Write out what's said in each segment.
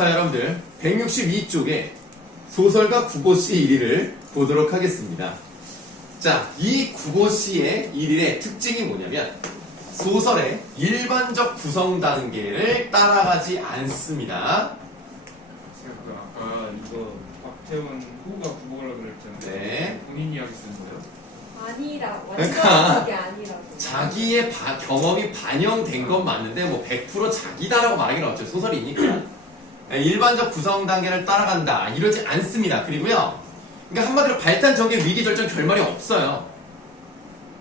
자, 여러분들 162쪽에 소설가 구보씨 1위를 보도록 하겠습니다. 자, 이 구보씨의 1위의 특징이 뭐냐면 소설의 일반적 구성 단계를 따라가지 않습니다. 아까 이거 박태원 후가 구보라고 그랬잖아요. 네. 본인 이야기 쓴 거예요? 아니라 그러니까 완전한 게 아니라고. 자기의 경험이 반영된 건 맞는데 뭐 100% 자기다라고 말하기는 어쩔 소설이니까 일반적 구성 단계를 따라간다 이러지 않습니다. 그리고요, 그러니까 한마디로 발단 전개 위기 절정 결말이 없어요.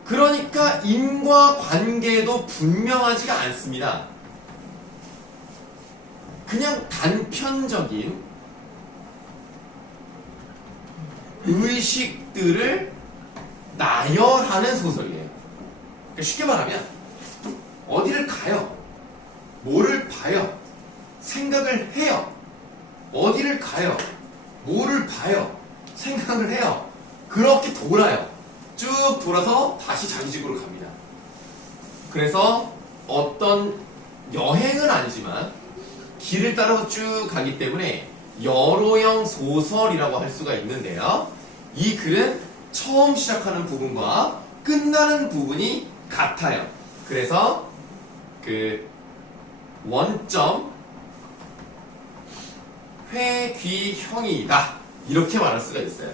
그러니까 인과 관계도 분명하지가 않습니다. 그냥 단편적인 의식들을 나열하는 소설이에요. 그러니까 쉽게 말하면 어디를 가요, 뭐를 봐요, 생각을 해요. 어디를 가요, 뭐를 봐요, 생각을 해요. 그렇게 돌아요. 쭉 돌아서 다시 자기 집으로 갑니다. 그래서 어떤 여행은 아니지만 길을 따라서 쭉 가기 때문에 여로형 소설이라고 할 수가 있는데요. 이 글은 처음 시작하는 부분과 끝나는 부분이 같아요. 그래서 그 원점 회귀형이다 이렇게 말할 수가 있어요.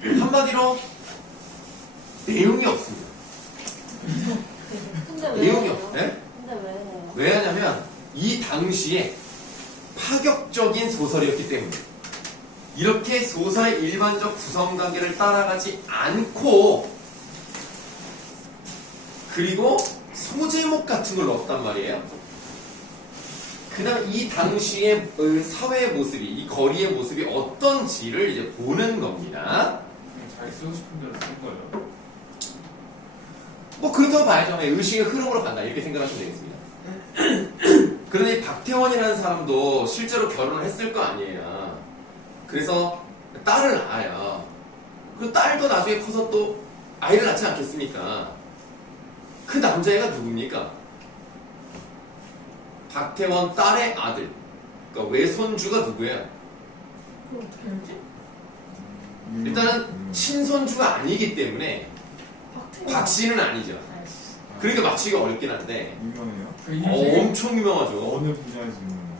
한마디로 내용이 없습니다. 근데 왜? 내용이 해요? 없. 네? 근데 왜 해요? 왜 하냐면 이 당시에 파격적인 소설이었기 때문에 이렇게 소설의 일반적 구성 단계를 따라가지 않고 그리고 소제목 같은 걸 넣었단 말이에요. 그 다음 이 당시의 사회의 모습이, 이 거리의 모습이 어떤지를 이제 보는 겁니다. 그냥 자기 쓰고 싶은 대로 쓴 거예요? 뭐 그렇다고 봐야죠. 의식의 흐름으로 간다 이렇게 생각하시면 되겠습니다. 그런데 이 박태원이라는 사람도 실제로 결혼을 했을 거 아니에요. 그래서 딸을 낳아요. 그 딸도 나중에 커서 또 아이를 낳지 않겠습니까? 그 남자애가 누굽니까? 박태원 딸의 아들. 그러니까 외손주가 누구예요? 그럼 어떻게 알지? 일단은 친손주가 아니기 때문에 박태원. 박씨는 아니죠. 아이씨. 그러니까 맞추기가 어렵긴 한데 유명해요? 그 이름이 엄청 유명하죠. 어느 분야에서 유명해요?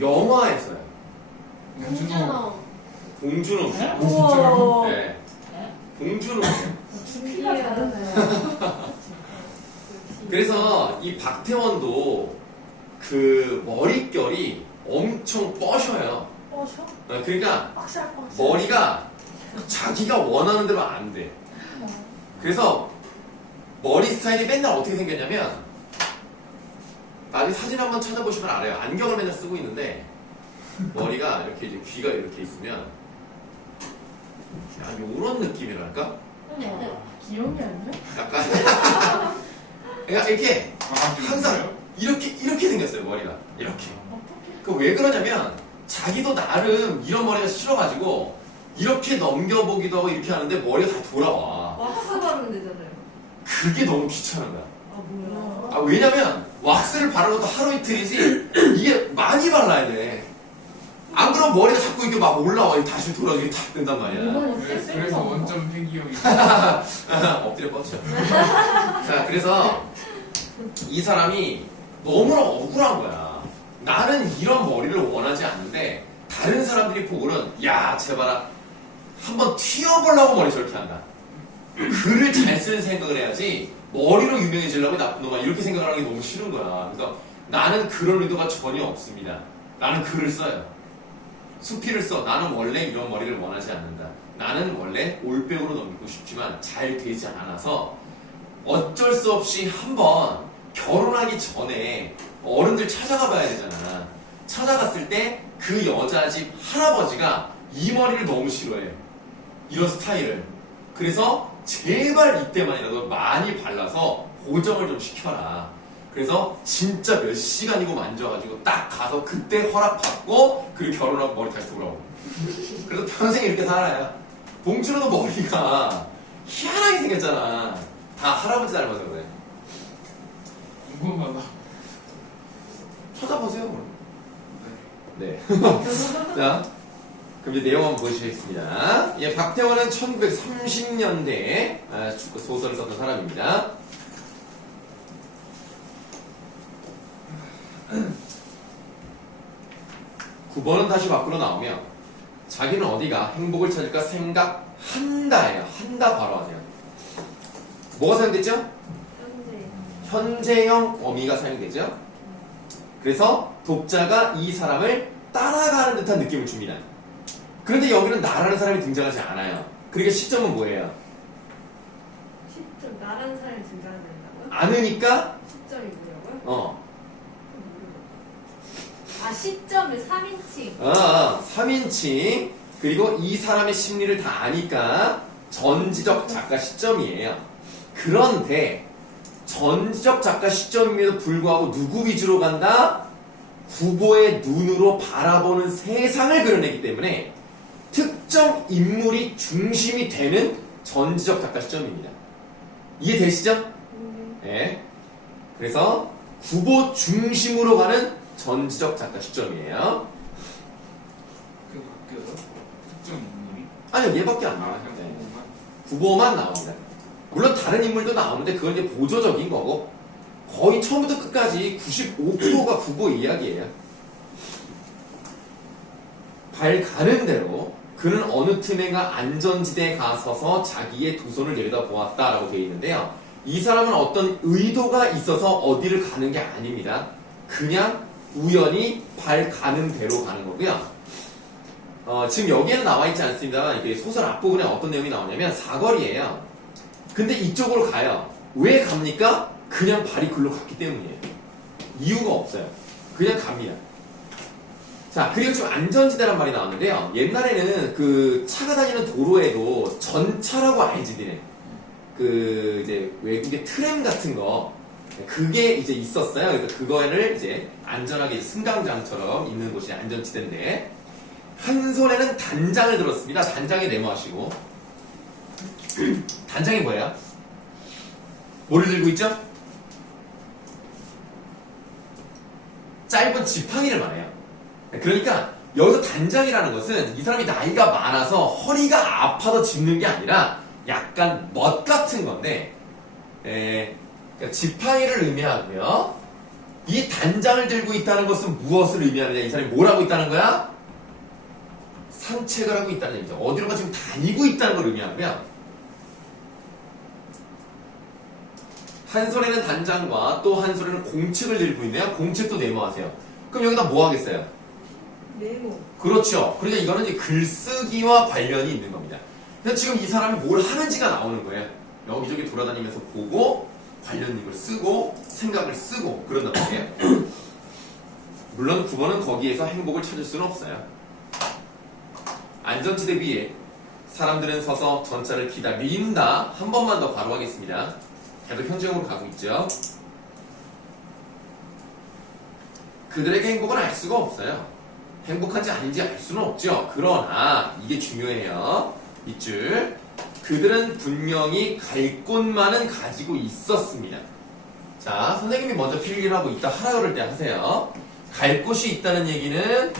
영화에서요. 홍준호. 봉준호. 어, 진짜요? 네. 봉준호. 키가 다르네요. 그래서 이 박태원도 그 머릿결이 엄청 뻐셔요. 셔? 그러니까 빡시할 것 같아. 머리가 자기가 원하는 대로 안 돼. 그래서 머리 스타일이 맨날 어떻게 생겼냐면 나중에 사진 한번 찾아보시면 알아요. 안경을 맨날 쓰고 있는데 머리가 이렇게 이제 귀가 이렇게 있으면 약간 요런 느낌이랄까? 기억이 안 나? 약간 그러니까 이렇게 아, 항상 이렇게 생겼어요. 머리가 이렇게. 어떻게? 그 왜 그러냐면 자기도 나름 이런 머리가 싫어가지고 이렇게 넘겨보기도 하고 이렇게 하는데 머리가 다 돌아와. 왁스 바르면 되잖아요. 그게 너무 귀찮은 거야. 아 뭐야? 아, 왜냐면 왁스를 바르는 것도 하루 이틀이지 이게 많이 발라야 돼. 안 그러면 머리가 자꾸 이렇게 막 올라와. 다시 돌아서 이렇게 탁 된단 말이야. 그래서 원점 폐기형이 엎드려 뻗쳐. 자, 그래서 이 사람이 너무나 억울한 거야. 나는 이런 머리를 원하지 않는데 다른 사람들이 보고는 야, 쟤봐라. 한번 튀어보려고 머리 저렇게 한다. 글을 잘 쓰는 생각을 해야지 머리로 유명해지려고 나쁜 놈아 이렇게 생각을 하는 게 너무 싫은 거야. 그래서 나는 그런 의도가 전혀 없습니다. 나는 글을 써요. 수필을 써. 나는 원래 이런 머리를 원하지 않는다. 나는 원래 올백으로 넘기고 싶지만 잘 되지 않아서 어쩔 수 없이 한번 결혼하기 전에 어른들 찾아가 봐야 되잖아. 찾아갔을 때 그 여자 집 할아버지가 이 머리를 너무 싫어해. 이런 스타일을. 그래서 제발 이때만이라도 많이 발라서 고정을 좀 시켜라. 그래서 진짜 몇 시간이고 만져가지고 딱 가서 그때 허락받고 그리고 결혼하고 머리 다시 돌아오고. 그래서 평생 이렇게 살아야. 봉준호도 머리가 희한하게 생겼잖아. 다 할아버지 닮아서 그래. 궁금하다. 찾아보세요. 그럼. 네. 네. 자, 그럼 이제 내용 한번 보시겠습니다. 예, 박태원은 1930년대에 소설을 썼던 사람입니다. (9번은) 다시 밖으로 나오며 자기는 어디가 행복을 찾을까 생각한다예요. 한다 바로 하세요. 뭐가 사용됐죠? 현재. 현재형 어미가 사용되죠. 그래서 독자가 이 사람을 따라가는 듯한 느낌을 줍니다. 그런데 여기는 나라는 사람이 등장하지 않아요. 그러니까 시점은 뭐예요? 시점 나란 사람이 등장한다고요? 않으니까 시점이 뭐라고요? 10점을 3인칭. 3인칭. 그리고 이 사람의 심리를 다 아니까 전지적 작가 시점이에요. 그런데 전지적 작가 시점임에도 불구하고 누구 위주로 간다? 구보의 눈으로 바라보는 세상을 그려내기 때문에 특정 인물이 중심이 되는 전지적 작가 시점입니다. 이해되시죠? 네. 그래서 구보 중심으로 가는 전지적 작가 시점이에요. 그거 바뀌어서 특정 인물이. 아니요, 얘밖에 안 나와요. 그냥 네. 그거만. 구보만 나옵니다. 물론 다른 인물도 나오는데 그건 이제 보조적인 거고 거의 처음부터 끝까지 95%가 구보 이야기예요. 발 가는 대로 그는 어느 틈엔가 안전지대에 가서서 자기의 두 손을 내려다보았다라고 되어 있는데요. 이 사람은 어떤 의도가 있어서 어디를 가는 게 아닙니다. 그냥 우연히 발 가는 대로 가는 거고요. 지금 여기에는 나와 있지 않습니다만 이게 소설 앞부분에 어떤 내용이 나오냐면 사거리예요. 근데 이쪽으로 가요. 왜 갑니까? 그냥 발이 글로 갔기 때문이에요. 이유가 없어요. 그냥 갑니다. 자, 그리고 지금 안전지대란 말이 나왔는데요. 옛날에는 그 차가 다니는 도로에도 전차라고 알지, 니네. 그 이제 외국의 트램 같은 거 그게 이제 있었어요. 그래서 그거를 이제 안전하게 승강장처럼 있는 곳이 안전지대인데 한 손에는 단장을 들었습니다. 단장에 네모하시고 단장이 뭐예요? 뭐를 들고 있죠? 짧은 지팡이를 말해요. 그러니까 여기서 단장이라는 것은 이 사람이 나이가 많아서 허리가 아파서 짚는 게 아니라 약간 멋 같은 건데 그러니까 지팡이를 의미하고요. 이 단장을 들고 있다는 것은 무엇을 의미하느냐? 이 사람이 뭘 하고 있다는 거야? 산책을 하고 있다는 얘기죠. 어디론가 지금 다니고 있다는 걸 의미하고요. 한 손에는 단장과 또 한 손에는 공책을 들고 있네요. 공책도 네모하세요. 그럼 여기다 뭐 하겠어요? 네모. 그렇죠. 그러니까 이거는 이제 글쓰기와 관련이 있는 겁니다. 그래서 지금 이 사람이 뭘 하는지가 나오는 거예요. 여기저기 돌아다니면서 보고 관련 있는 걸 쓰고 생각을 쓰고 그런단 말이에요. 물론 9번은 거기에서 행복을 찾을 수는 없어요. 안전지대 위에 사람들은 서서 전차를 기다린다. 한 번만 더 바로 하겠습니다. 계속 현재형으로 가고 있죠. 그들에게 행복은 알 수가 없어요. 행복한지 아닌지 알 수는 없죠. 그러나 이게 중요해요. 이줄 그들은 분명히 갈 곳만은 가지고 있었습니다. 자, 선생님이 먼저 필기를 하고 있다 하라 그럴 때 하세요. 갈 곳이 있다는 얘기는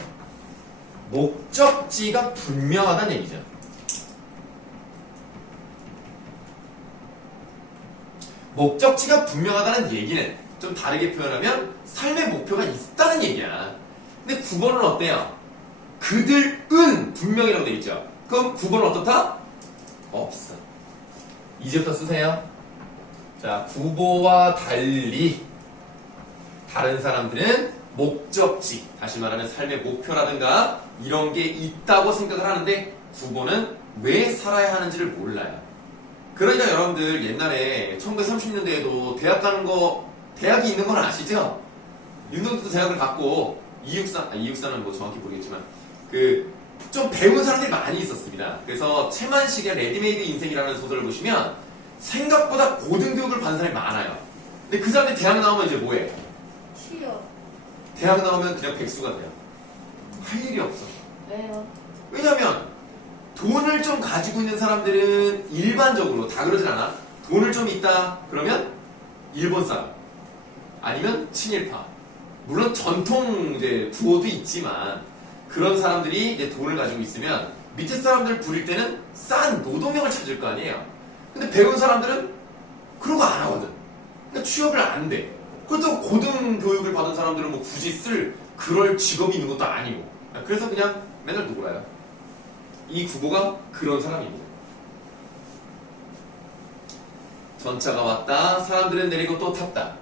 목적지가 분명하다는 얘기죠. 목적지가 분명하다는 얘기는 좀 다르게 표현하면 삶의 목표가 있다는 얘기야. 근데 9번은 어때요? 그들은 분명이라고 되어 있죠. 그럼 9번은 어떻다? 없어. 이제부터 쓰세요. 자, 9보와 달리 다른 사람들은 목적지, 다시 말하면 삶의 목표라든가 이런 게 있다고 생각을 하는데 9보는 왜 살아야 하는지를 몰라요. 그러니까 여러분들 옛날에 1930년대에도 대학 가는 거, 대학이 있는 건 아시죠? 윤동주도 대학을 갔고 이육사는 뭐 정확히 모르겠지만 좀 배운 사람들이 많이 있었습니다. 그래서 채만식의 레디메이드 인생이라는 소설을 보시면 생각보다 고등교육을 받은 사람이 많아요. 근데 그 사람들이 대학 나오면 이제 뭐해? 취업. 대학 나오면 그냥 백수가 돼요. 할 일이 없어. 왜요? 왜냐면 돈을 좀 가지고 있는 사람들은 일반적으로 다 그러진 않아. 돈을 좀 있다 그러면 일본 사람, 아니면 친일파. 물론 전통 이제 부호도 있지만 그런 사람들이 이제 돈을 가지고 있으면 밑에 사람들 부릴 때는 싼 노동력을 찾을 거 아니에요. 근데 배운 사람들은 그런 거 안 하거든. 그러니까 취업을 안 돼. 그렇다고 고등 교육을 받은 사람들은 뭐 굳이 쓸 그럴 직업이 있는 것도 아니고. 그래서 그냥 맨날 누구라요? 이 구보가 그런 사람입니다. 전차가 왔다. 사람들은 내리고 또 탔다.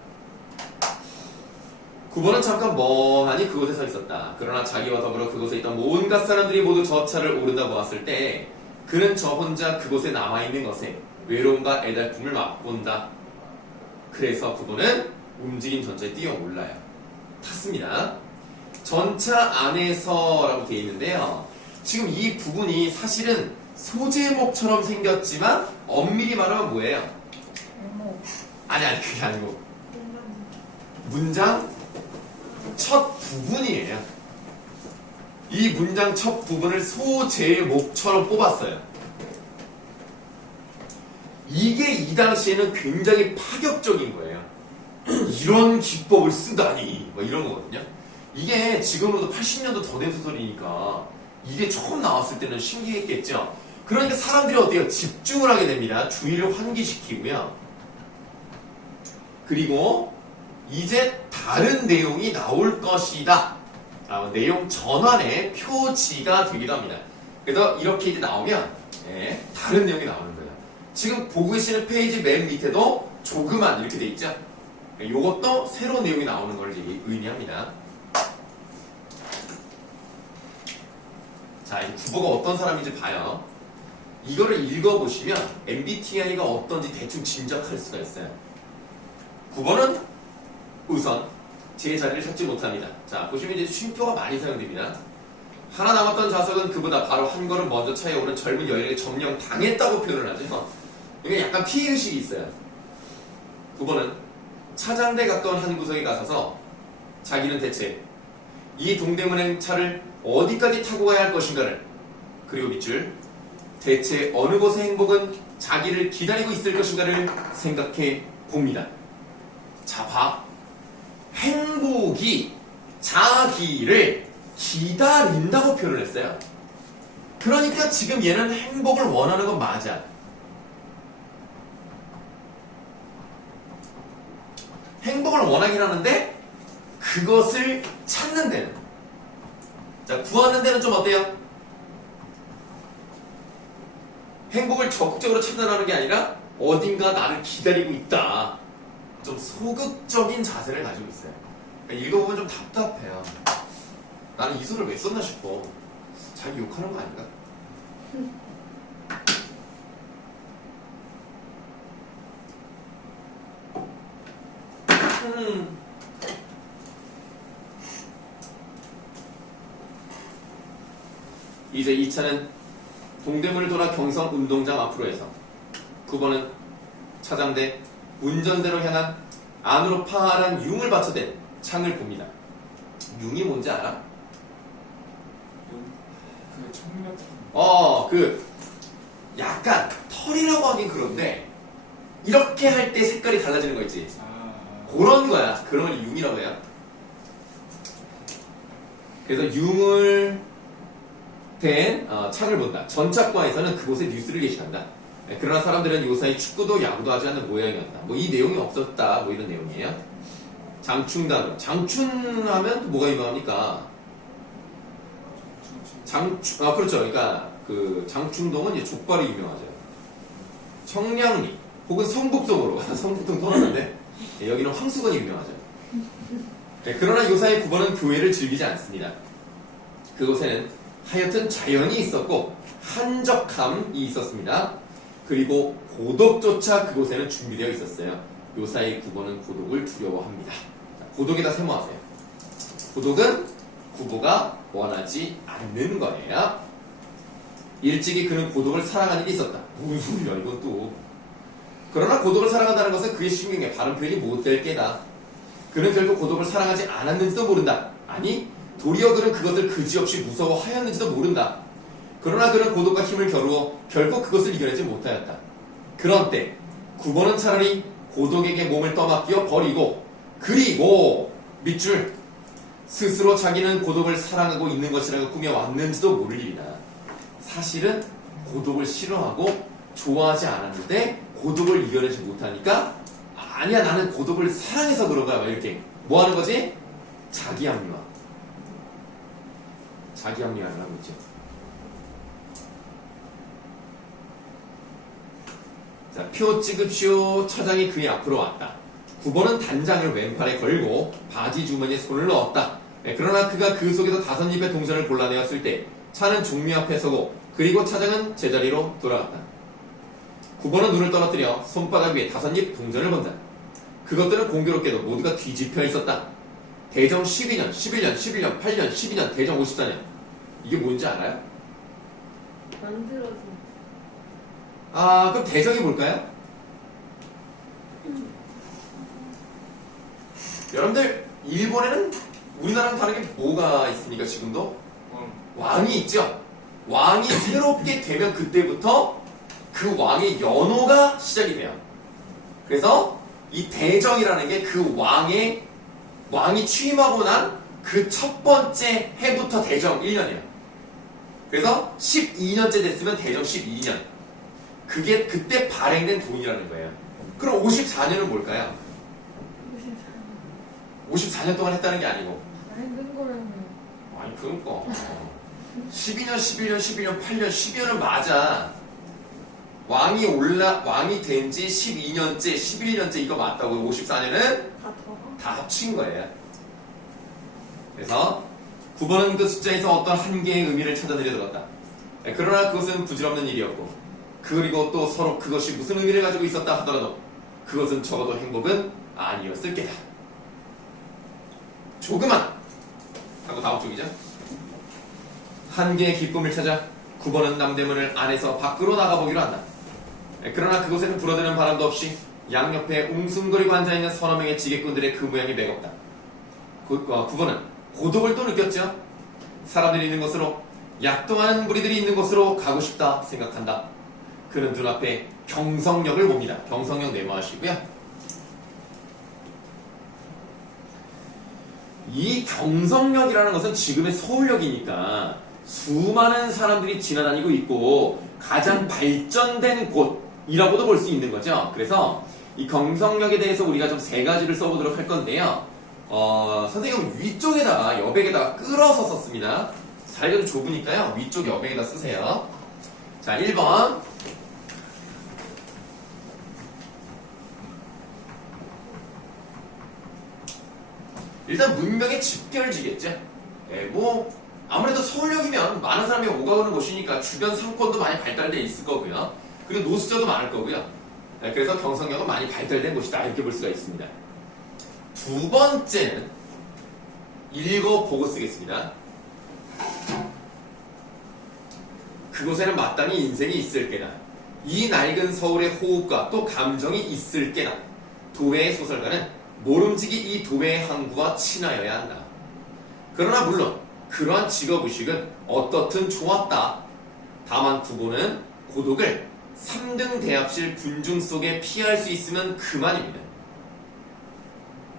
구보는 잠깐 멍하니 그곳에 서 있었다. 그러나 자기와 더불어 그곳에 있던 온갖 사람들이 모두 저 차를 오른다 보았을 때 그는 저 혼자 그곳에 남아있는 것에 외로움과 애달픔을 맛본다. 그래서 구보는 움직인 전차에 뛰어 올라요. 탔습니다. 전차 안에서라고 되어 있는데요. 지금 이 부분이 사실은 소제목처럼 생겼지만 엄밀히 말하면 뭐예요? 아니 그게 아니고 문장 첫 부분이에요. 이 문장 첫 부분을 소제목처럼 뽑았어요. 이게 이 당시에는 굉장히 파격적인 거예요. 이런 기법을 쓰다니 뭐 이런 거거든요. 이게 지금으로도 80년도 더 된 소설이니까 이게 처음 나왔을 때는 신기했겠죠. 그러니까 사람들이 어때요? 집중을 하게 됩니다. 주의를 환기시키고요. 그리고 이제 다른 내용이 나올 것이다. 내용 전환의 표지가 되기도 합니다. 그래서 이렇게 이제 나오면 다른 내용이 나오는 거예요. 지금 보고 계시는 페이지 맨 밑에도 조그만 이렇게 돼 있죠. 이것도 새로운 내용이 나오는 걸 의미합니다. 자, 이 구보가 어떤 사람인지 봐요. 이거를 읽어보시면 MBTI가 어떤지 대충 짐작할 수가 있어요. 구보는 우선 제 자리를 찾지 못합니다. 자, 보시면 이제 쉼표가 많이 사용됩니다. 하나 남았던 좌석은 그보다 바로 한 걸음 먼저 차에 오른 젊은 여인에게 점령 당했다고 표현을 하죠. 이게 약간 피해의식이 있어요. 9번은 차장대 가까운 한 구석에 가서서 자기는 대체 이 동대문행 차를 어디까지 타고 가야 할 것인가를, 그리고 밑줄 대체 어느 곳의 행복은 자기를 기다리고 있을 것인가를 생각해 봅니다. 자, 봐. 행복이 자기를 기다린다고 표현을 했어요. 그러니까 지금 얘는 행복을 원하는 건 맞아. 행복을 원하긴 하는데 그것을 찾는 데는, 자, 구하는 데는 좀 어때요? 행복을 적극적으로 찾아나는 게 아니라 어딘가 나를 기다리고 있다. 좀 소극적인 자세를 가지고 있어요. 그러니까 읽어보면 좀 답답해요. 나는 이 소를 왜 썼나 싶어. 자기 욕하는 거 아닌가? 이제 이 차는 동대문을 돌아 경성 운동장 앞으로 해서 9번은 차장대 운전대로 향한 안으로 파란 융을 받쳐댄 창을 봅니다. 융이 뭔지 알아? 그 청룡. 약간 털이라고 하긴 그런데 이렇게 할 때 색깔이 달라지는 거 있지? 그런 거야. 그런 걸 융이라고 해요. 그래서 융을 된 창을 본다. 전차과에서는 그곳에 뉴스를 게시한다. 그러나 사람들은 요사이 축구도 야구도 하지 않는 모양이었다. 뭐 이 내용이 없었다. 뭐 이런 내용이에요. 장충다루. 장춘하면 뭐가 유명합니까? 그렇죠. 그러니까 그 장충동은 이제 족발이 유명하죠. 청량리 혹은 성북동으로 성북동 떠났는데 여기는 황수건이 유명하죠. 그러나 요사이 9번은 교회를 즐기지 않습니다. 그곳에는 하여튼 자연이 있었고 한적함이 있었습니다. 그리고 고독조차 그곳에는 준비되어 있었어요. 요사이 9번은 고독을 두려워합니다. 고독에다 세모하세요. 고독은 구보가 원하지 않는 거예요. 일찍이 그는 고독을 사랑하는 일이 있었다. 무슨 소리야 이건 또. 그러나 고독을 사랑한다는 것은 그의 신경에 바른 표현이 못될 게다. 그는 결국 고독을 사랑하지 않았는지도 모른다. 아니, 도리어 그는 그것을 그지없이 무서워하였는지도 모른다. 그러나 그는 고독과 힘을 겨루어 결국 그것을 이겨내지 못하였다. 그런 때 9번은 차라리 고독에게 몸을 떠맡겨 버리고 그리고 밑줄 스스로 자기는 고독을 사랑하고 있는 것이라고 꾸며왔는지도 모를 일이다. 사실은 고독을 싫어하고 좋아하지 않았는데 고독을 이겨내지 못하니까 아니야 나는 고독을 사랑해서 그런 거야 이렇게 뭐 하는 거지? 자기 합리화. 자기 합리화를 하고 있죠. 자, 표 찍읍시오. 처장이 그의 앞으로 왔다. 9번은 단장을 왼팔에 걸고 바지 주머니에 손을 넣었다. 그러나 그가 그 속에서 5입의 동전을 골라내었을 때 차는 종묘 앞에 서고 그리고 차장은 제자리로 돌아갔다. 9번은 눈을 떨어뜨려 손바닥 위에 5입 동전을 본다. 그것들은 공교롭게도 모두가 뒤집혀 있었다. 대정 12년, 11년, 11년, 8년, 12년, 대정 54년. 이게 뭔지 알아요? 만들어서. 아, 그럼 대정이 뭘까요? 여러분들, 일본에는 우리나라랑 다르게 뭐가 있습니까, 지금도? 왕이 있죠? 왕이 새롭게 되면 그때부터 그 왕의 연호가 시작이 돼요. 그래서 이 대정이라는 게 그 왕이 취임하고 난 그 첫 번째 해부터 대정 1년이에요. 그래서 12년째 됐으면 대정 12년. 그게 그때 발행된 돈이라는 거예요. 그럼 54년은 뭘까요? 54년 동안 했다는 게 아니고. 맑은 거라는. 아니, 그러니까. 12년, 11년, 11년, 8년, 12년은 맞아. 왕이 된 지 12년째, 11년째 이거 맞다고. 54년은 다 합친 거예요. 그래서 9번은 그 숫자에서 어떤 한 개의 의미를 찾아내려 들었다. 그러나 그것은 부질없는 일이었고, 그리고 또 서로 그것이 무슨 의미를 가지고 있었다 하더라도 그것은 적어도 행복은 아니었을 게다. 조그만 하고 다음 쪽이죠. 한 개의 기쁨을 찾아 9번은 남대문을 안에서 밖으로 나가보기로 한다. 그러나 그곳에는 불어드는 바람도 없이 양옆에 웅숭거리고 앉아있는 서너 명의 지게꾼들의 그 모양이 매겁다. 9번은 고독을 또 느꼈죠. 사람들이 있는 곳으로, 약동하는 무리들이 있는 곳으로 가고 싶다 생각한다. 그는 눈앞에 경성역을 봅니다. 경성역 메모하시고요. 이 경성역이라는 것은 지금의 서울역이니까 수많은 사람들이 지나다니고 있고 가장 발전된 곳이라고도 볼 수 있는 거죠. 그래서 이 경성역에 대해서 우리가 좀 3가지를 써보도록 할 건데요. 선생님은 위쪽에다가 여백에다가 끌어서 썼습니다. 자리가 좀 좁으니까요. 위쪽 여백에다 쓰세요. 자, 1번. 일단 문명의 집결지겠죠. 아무래도 서울역이면 많은 사람이 오가오는 곳이니까 주변 상권도 많이 발달되어 있을 거고요. 그리고 노숙자도 많을 거고요. 그래서 경성역은 많이 발달된 곳이다 이렇게 볼 수가 있습니다. 두 번째는 읽어보고 쓰겠습니다. 그곳에는 마땅히 인생이 있을 게다. 이 낡은 서울의 호흡과 또 감정이 있을 게다. 도회의 소설가는 모름지기 이 도회의 항구와 친하여야 한다. 그러나 물론 그러한 직업의식은 어떻든 좋았다. 다만 9번은 고독을 3등 대합실 군중 속에 피할 수 있으면 그만입니다.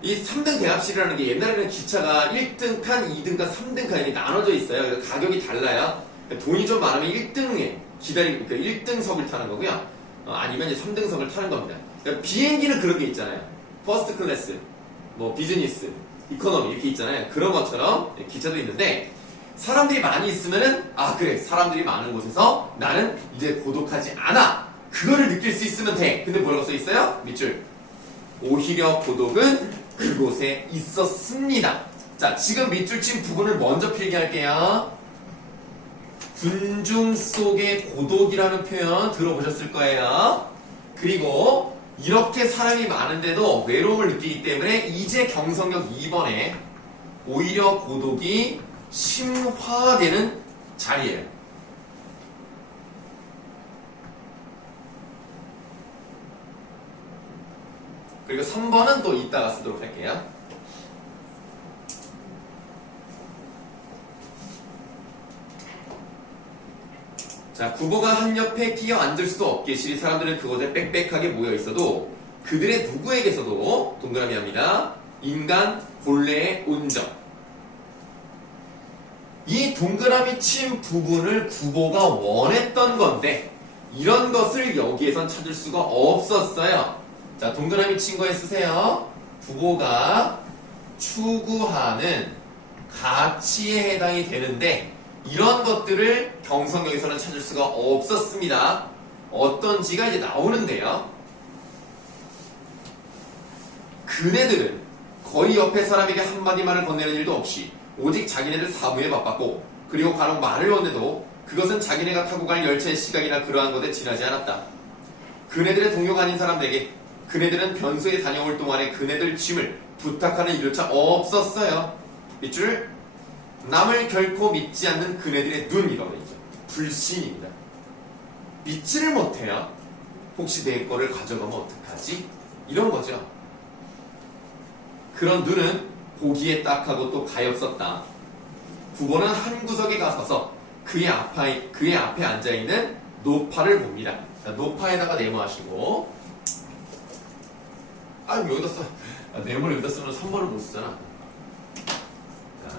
이 3등 대합실이라는 게 옛날에는 기차가 1등 칸, 2등 칸, 3등 칸이 나눠져 있어요. 그래서 가격이 달라요. 돈이 좀 많으면 1등에 그러니까 1등석을 타는 거고요. 아니면 이제 3등석을 타는 겁니다. 그러니까 비행기는 그런 게 있잖아요. 퍼스트 클래스, 비즈니스, 이코노미 이렇게 있잖아요. 그런 것처럼 기차도 있는데 사람들이 많이 있으면은 그래 사람들이 많은 곳에서 나는 이제 고독하지 않아. 그거를 느낄 수 있으면 돼. 근데 뭐라고 써 있어요? 밑줄. 오히려 고독은 그곳에 있었습니다. 자, 지금 밑줄 친 부분을 먼저 필기할게요. 군중 속의 고독이라는 표현 들어보셨을 거예요. 그리고 이렇게 사람이 많은데도 외로움을 느끼기 때문에 이제 경성역 2번에 오히려 고독이 심화되는 자리예요. 그리고 3번은 또 이따가 쓰도록 할게요. 자, 구보가 한 옆에 끼어 앉을 수도 없겠으니 사람들은 그곳에 빽빽하게 모여 있어도 그들의 누구에게서도 동그라미 합니다. 인간 본래의 온정. 이 동그라미 친 부분을 구보가 원했던 건데 이런 것을 여기에선 찾을 수가 없었어요. 자, 동그라미 친 거에 쓰세요. 구보가 추구하는 가치에 해당이 되는데 이런 것들을 경성여기서는 찾을 수가 없었습니다. 어떤지가 이제 나오는데요. 그네들은 거의 옆에 사람에게 한마디 말을 건네는 일도 없이 오직 자기네들 사무에 바빴고 그리고 간혹 말을 건네도 그것은 자기네가 타고 갈 열차의 시각이나 그러한 것에 지나지 않았다. 그네들의 동료가 아닌 사람들에게 그네들은 변소에 다녀올 동안에 그네들 짐을 부탁하는 일조차 없었어요. 밑줄 남을 결코 믿지 않는 그네들의 눈이라고 되죠. 불신입니다. 믿지를 못해요. 혹시 내 거를 가져가면 어떡하지? 이런 거죠. 그런 눈은 보기에 딱하고 또 가엾었다. 부모는 한 구석에 가서서 그의 앞에 앉아있는 노파를 봅니다. 자, 노파에다가 네모하시고 여기다 써. 네모를 여기다 쓰면 3번을 못 쓰잖아. 자,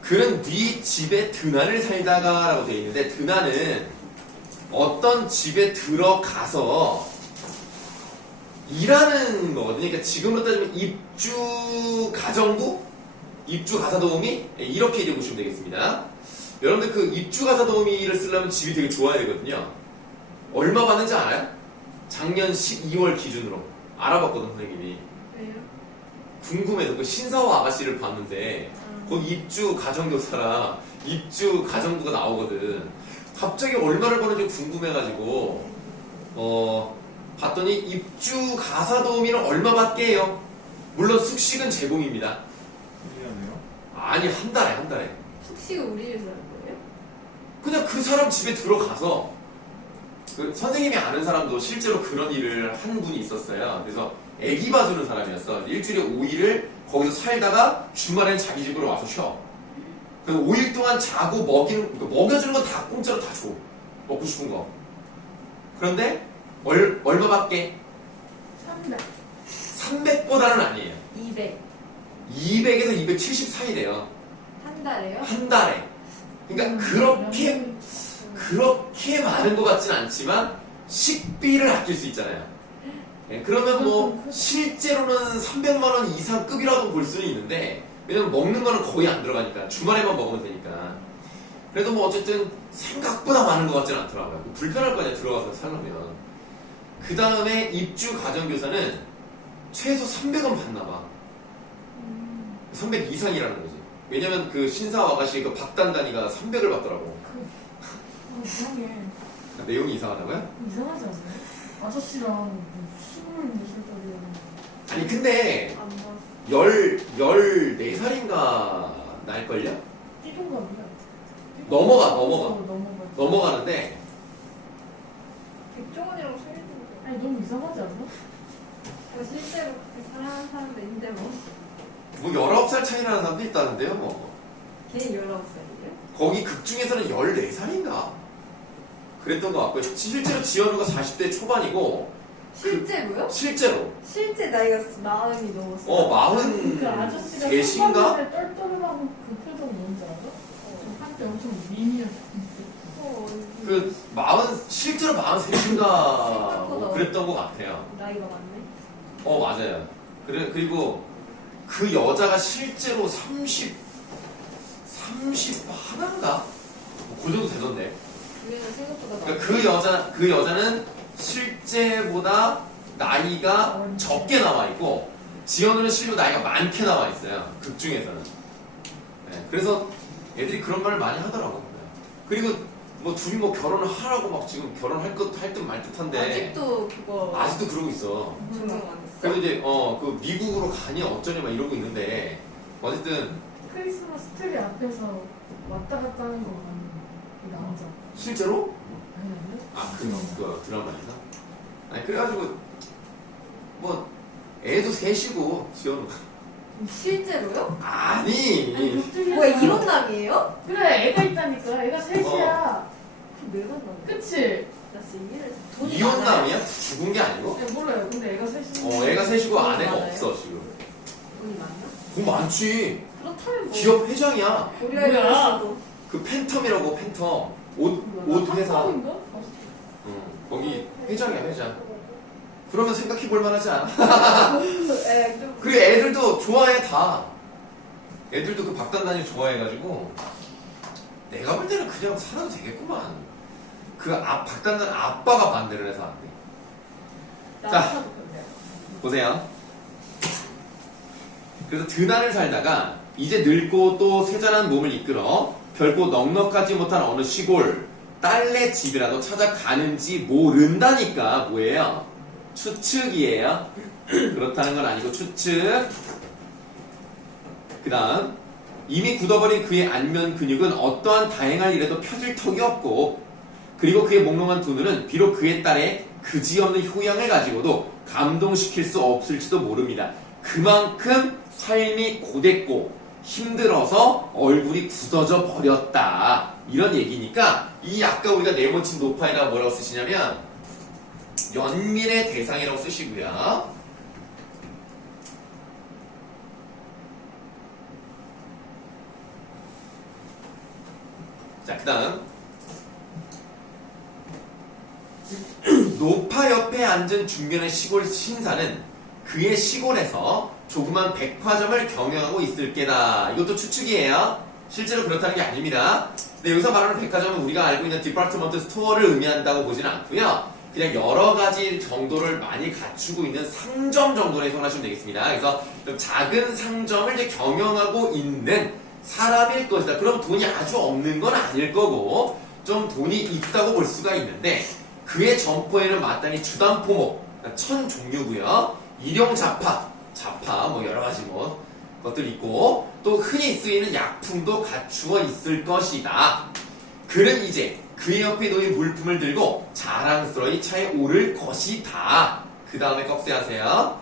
그는 네 집에 드나를 살다가 라고 되어 있는데 드나는 어떤 집에 들어가서 일하는 거거든요. 그러니까 지금으로 따지면 입주 가정부? 입주 가사도우미? 이렇게 이제 보시면 되겠습니다. 여러분들 그 입주 가사도우미를 쓰려면 집이 되게 좋아야 되거든요. 얼마 받는지 알아요? 작년 12월 기준으로 알아봤거든 선생님이. 왜요? 궁금해서 그 신사호 아가씨를 봤는데 거기 입주 가정교사라 입주 가정부가 나오거든. 갑자기 얼마를 버는지 궁금해가지고 봤더니 입주 가사도우미는 얼마 받게 해요? 물론 숙식은 제공입니다. 1년에요? 아니 한 달에 숙식을 우리 집에서 하는 거예요? 그냥 그 사람 집에 들어가서 그 선생님이 아는 사람도 실제로 그런 일을 한 분이 있었어요. 그래서 애기 봐주는 사람이었어. 일주일에 5일을 거기서 살다가 주말엔 자기 집으로 와서 쉬어. 그래서 5일 동안 자고 먹여주는 건 다 공짜로 다 줘. 먹고 싶은 거. 그런데 얼마 받게? 300. 300보다는 아니에요. 200. 200에서 270 사이 돼요. 한 달에요? 한 달에. 그러니까 그렇게 많은 것 같진 않지만 식비를 아낄 수 있잖아요. 네, 그러면 뭐 실제로는 300만 원 이상 급이라고 볼 수는 있는데 왜냐면 먹는 거는 거의 안 들어가니까 주말에만 먹으면 되니까. 그래도 뭐 어쨌든 생각보다 많은 것 같지는 않더라고요. 불편할 거 아니야 들어가서 살려면. 그 다음에 입주 가정교사는 최소 300은 받나 봐. 300 이상이라는 거지. 왜냐면 그 신사 아가씨 그 박단단이가 300을 받더라고. 이상해. 내용이 이상하다고요? 이상하지 않나요? 아저씨랑 24살이었는데. 아니 근데 안 봐. 14살인가 날걸요? 띠동갑이야. 넘어가. 넘어가는데 백종원이랑 사귀는 거. 아니 너무 이상하지 않나? 실제로 그렇게 사랑하는 사람도 있는데 뭐. 뭐 19살 차이 나는 사람도 있다는데요 뭐. 걔는 19살이에요? 거기 극 중에서는 14살인가? 그랬던 것 같고요. 실제로 지현우가 40대 초반이고 실제로요? 실제로 실제 나이가 40이 넘었어요. 43인가? 똘똘하고 그 표정 뭔지 알아? 한때 엄청 미니였어. 그 실제로 43인가 뭐 그랬던 것 같아요. 나이가 많네. 맞아요. 그리고 그 여자가 실제로 30 하나인가? 그 정도 되던데. 그게는 생각보다 그러니까 그 여자는 실제보다 나이가 적게 나와 있고 지연우는 실제로 나이가 많게 나와 있어요. 극 중에서는. 네, 그래서 애들이 그런 말을 많이 하더라고요. 그리고 뭐 둘이 뭐 결혼을 하라고 막 지금 결혼할 듯 말 듯한데 아직도 그거 아직도 그러고 있어. 증명 안 했어. 그래서 이제 그 미국으로 가니 어쩌니 막 이러고 있는데 어쨌든 크리스마스 트리 앞에서 왔다 갔다 하는 거 봤는데 이 남자. 실제로 아니 아니요? 그 드라마에서 아니 그래가지고 뭐 애도 셋이고 지연우 실제로요? 아니 뭐야 이혼남이에요? 그래 애가 있다니까. 애가 셋이야. 왜 만났어? 그치? 나 지금 돈이 이혼남이야? 죽은 게 아니고? 네, 몰라요. 근데 애가 셋이. 애가 셋이고 돈이 아내가 많아요? 없어 지금. 돈이 많나? 돈 많지. 그렇다면 뭐 기업 회장이야. 우리 뭐야? 아이가 있어도 그 팬텀이라고 팬텀. 옷 회사. 인가 거기 회장이야 회장. 그러면 생각해 볼 만하지 않아? 좀 그리고 애들도 좋아해 다. 애들도 그 박단단이 좋아해가지고 내가 볼 때는 그냥 살아도 되겠구만. 박단단 아빠가 반대를 해서 안 돼. 자. 보세요. 그래서 드나를 살다가 이제 늙고 또 세잔한 몸을 이끌어 결코 넉넉하지 못한 어느 시골 딸네 집이라도 찾아가는지 모른다니까 뭐예요? 추측이에요. 그렇다는 건 아니고 추측. 그 다음 이미 굳어버린 그의 안면 근육은 어떠한 다행할 일에도 펴질 턱이 없고 그리고 그의 몽롱한 두 눈은 비록 그의 딸의 그지없는 효양을 가지고도 감동시킬 수 없을지도 모릅니다. 그만큼 삶이 고됐고 힘들어서 얼굴이 굳어져 버렸다. 이런 얘기니까 이 아까 우리가 네모친 노파에다가 뭐라고 쓰시냐면 연민의 대상이라고 쓰시고요. 자, 그 다음 노파 옆에 앉은 중년의 시골 신사는 그의 시골에서 조그만 백화점을 경영하고 있을 게다. 이것도 추측이에요. 실제로 그렇다는 게 아닙니다. 근데 여기서 말하는 백화점은 우리가 알고 있는 디파트먼트 스토어를 의미한다고 보지는 않고요. 그냥 여러 가지 정도를 많이 갖추고 있는 상점 정도로 해석하시면 되겠습니다. 그래서 좀 작은 상점을 이제 경영하고 있는 사람일 것이다. 그럼 돈이 아주 없는 건 아닐 거고 좀 돈이 있다고 볼 수가 있는데 그의 점포에는 마땅히 주담포목, 천 종류고요. 일용자파, 뭐 여러 가지 뭐 것들 있고 또 흔히 쓰이는 약품도 갖추어 있을 것이다. 그는 이제 그의 옆에 놓인 물품을 들고 자랑스러이 차에 오를 것이다. 그 다음에 꺽쇠하세요.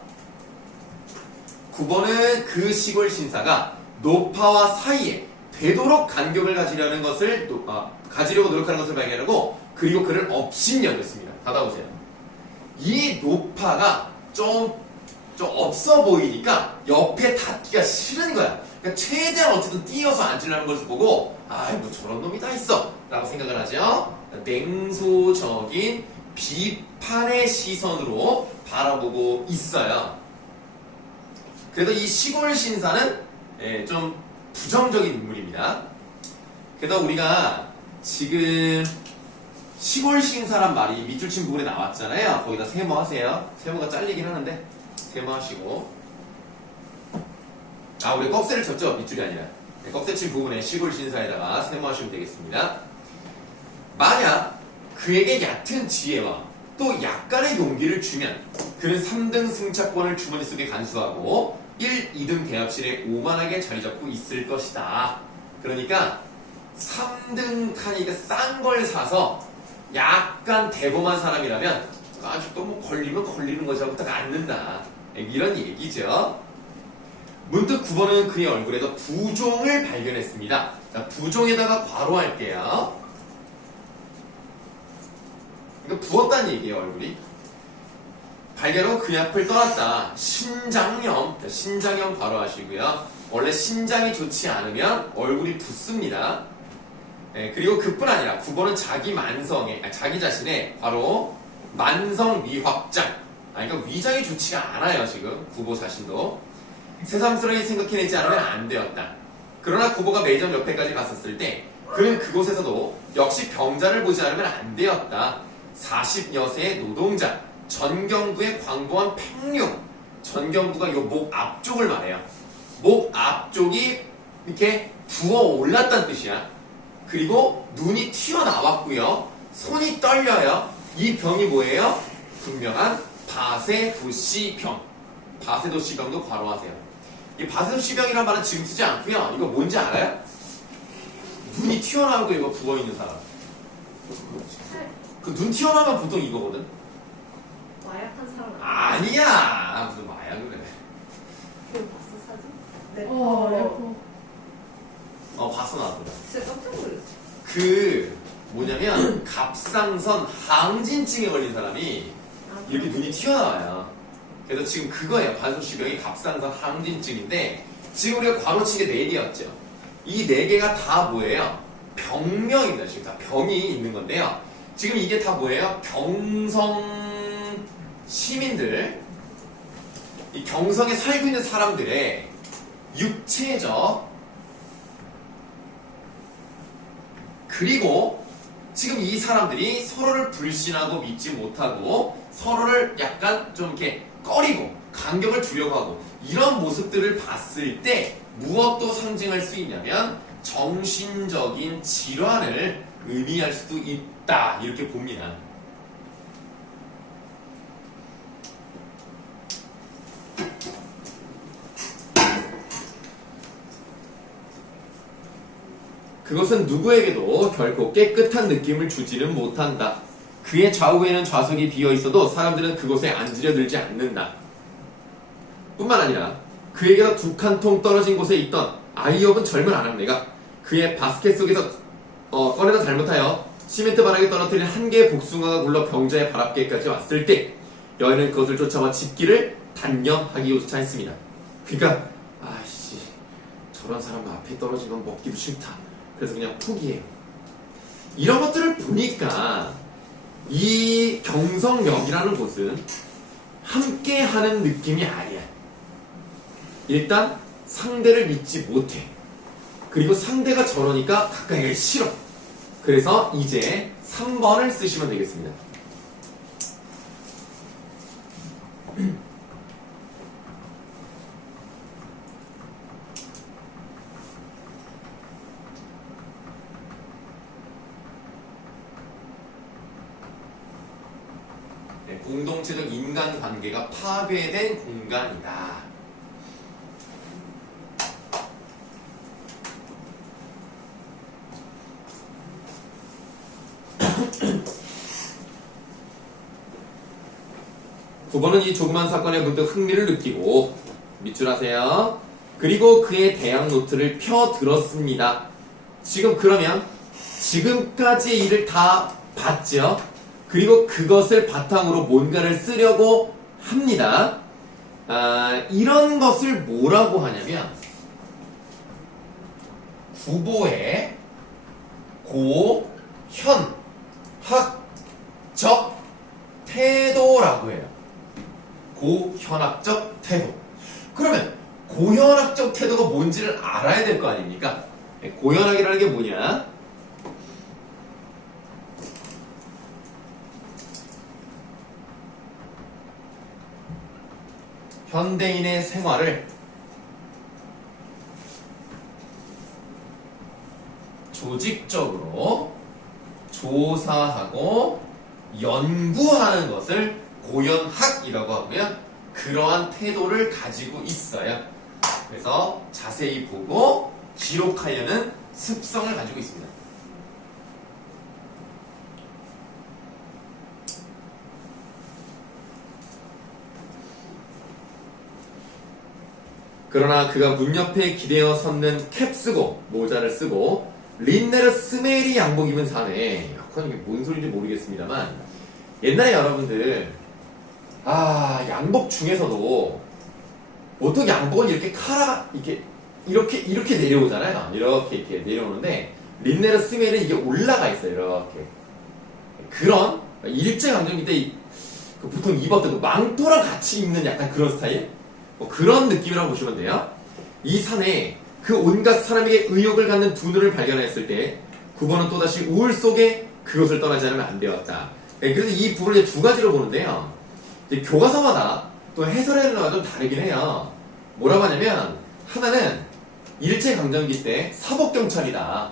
9번은 그 시골 신사가 노파와 사이에 되도록 간격을 가지려는 것을 가지려고 노력하는 것을 발견하고 그리고 그를 업신여겼습니다. 닫아보세요. 이 노파가 좀 없어 보이니까 옆에 닿기가 싫은 거야. 그러니까 최대한 어쨌든 뛰어서 앉으려는 것을 보고 뭐 저런 놈이 다 있어 라고 생각을 하죠. 냉소적인 비판의 시선으로 바라보고 있어요. 그래서 이 시골 신사는 좀 부정적인 인물입니다. 그래서 우리가 지금 시골 신사란 말이 밑줄 친 부분에 나왔잖아요. 거기다 세모 하세요. 세모가 잘리긴 하는데 세모 하시고 우리 꺽쇠를 쳤죠? 밑줄이 아니라 꺽쇠 친 부분에 시골 신사에다가 세모 하시면 되겠습니다. 만약 그에게 얕은 지혜와 또 약간의 용기를 주면 그는 3등 승차권을 주머니 속에 간수하고 1, 2등 대합실에 오만하게 자리 잡고 있을 것이다. 그러니까 3등 칸이니까 싼 걸 사서 약간 대범한 사람이라면 또 뭐 걸리면 걸리는 거지 하고 딱 앉는다. 이런 얘기죠. 문득 9번은 그의 얼굴에서 부종을 발견했습니다. 자, 부종에다가 괄호할게요. 그러니까 부었다는 얘기예요, 얼굴이. 발견하고 그의 앞을 떠났다. 신장염 괄호하시고요. 원래 신장이 좋지 않으면 얼굴이 붓습니다. 그리고 그뿐 아니라 9번은 자기 자신의 바로 만성 위확장. 그러니까 위장이 좋지가 않아요, 지금. 9보 자신도. 새삼스러이 생각해내지 않으면 안 되었다. 그러나 9보가 매점 옆에까지 갔었을 때 그는 그곳에서도 역시 병자를 보지 않으면 안 되었다. 40여세의 노동자, 전경부의 광범한 팽룡. 전경부가 이 목 앞쪽을 말해요. 목 앞쪽이 이렇게 부어 올랐다는 뜻이야. 그리고 눈이 튀어나왔고요. 손이 떨려요. 이 병이 뭐예요? 분명한 바세도시병. 바세도시병도 괄호하세요. 이 바세도시병이란 말은 지금 쓰지 않고요. 이거 뭔지 알아요? 눈이 튀어나오고 이거 부어있는 사람. 그 눈 튀어나오면 보통 이거거든. 마약한 사람 아니야. 무슨 마약을 해. 그거 봤어 사진? 네. 예뻐. 봤어 나도. 진짜 깜짝 놀랐어. 그 뭐냐면 갑상선 항진증에 걸린 사람이 이렇게 눈이 튀어나와요. 그래서 지금 그거예요. 반소시병이 갑상선 항진증인데 지금 우리가 괄호치게 4개였죠. 이 4개가 다 뭐예요? 병명입니다. 지금 다 병이 있는 건데요. 지금 이게 다 뭐예요? 경성 시민들, 이 경성에 살고 있는 사람들의 육체적 그리고 지금 이 사람들이 서로를 불신하고 믿지 못하고 서로를 약간 좀 이렇게 꺼리고 간격을 두려고 하고 이런 모습들을 봤을 때 무엇도 상징할 수 있냐면 정신적인 질환을 의미할 수도 있다 이렇게 봅니다. 그것은 누구에게도 결코 깨끗한 느낌을 주지는 못한다. 그의 좌우에는 좌석이 비어 있어도 사람들은 그곳에 앉으려 들지 않는다. 뿐만 아니라 그에게서 2칸통 떨어진 곳에 있던 아이업은 젊은 아낙네가 그의 바스켓 속에서 꺼내다 잘못하여 시멘트 바닥에 떨어뜨린 한 개의 복숭아가 굴러 병자의 발 앞에까지 왔을 때 여인은 그것을 쫓아와 집기를 단념하기조차 했습니다. 그러니까 아이씨 저런 사람 앞에 떨어진 건 먹기도 싫다. 그래서 그냥 포기해요. 이런 것들을 보니까 이 경성역이라는 곳은 함께하는 느낌이 아니야. 일단 상대를 믿지 못해. 그리고 상대가 저러니까 가까이 가기 싫어. 그래서 이제 3번을 쓰시면 되겠습니다. 공동체적 인간관계가 파괴된 공간이다. 부모는 이 조그만 사건에 문득 흥미를 느끼고 밑줄하세요. 그리고 그의 대학 노트를 펴들었습니다. 지금 그러면 지금까지의 일을 다 봤죠? 그리고 그것을 바탕으로 뭔가를 쓰려고 합니다. 이런 것을 뭐라고 하냐면 구보의 고현학적 태도라고 해요. 고현학적 태도. 그러면 고현학적 태도가 뭔지를 알아야 될 거 아닙니까? 고현학이라는 게 뭐냐? 현대인의 생활을 조직적으로 조사하고 연구하는 것을 고연학이라고 하고요. 그러한 태도를 가지고 있어요. 그래서 자세히 보고 기록하려는 습성을 가지고 있습니다. 그러나 그가 문 옆에 기대어 섰는 캡 쓰고 모자를 쓰고 린네르 스메일이 양복 입은 사내. 그건 이게 뭔 소리인지 모르겠습니다만 옛날에 여러분들 양복 중에서도 보통 양복은 이렇게 카라가 이렇게 내려오잖아요. 이렇게 내려오는데 린네르 스메일은 이게 올라가 있어요. 이렇게 그런 일제강점기 때 보통 입었던 그 망토랑 같이 입는 약간 그런 스타일. 그런 느낌이라고 보시면 돼요. 이 산에 그 온갖 사람에게 의욕을 갖는 두 눈을 발견했을 때 구본은 또다시 우울 속에 그것을 떠나지 않으면 안 되었다. 그래서 이 부분을 두 가지로 보는데요. 이제 교과서마다 또 해설하는 거가 좀 다르긴 해요. 뭐라고 하냐면 하나는 일제강점기 때 사법경찰이다.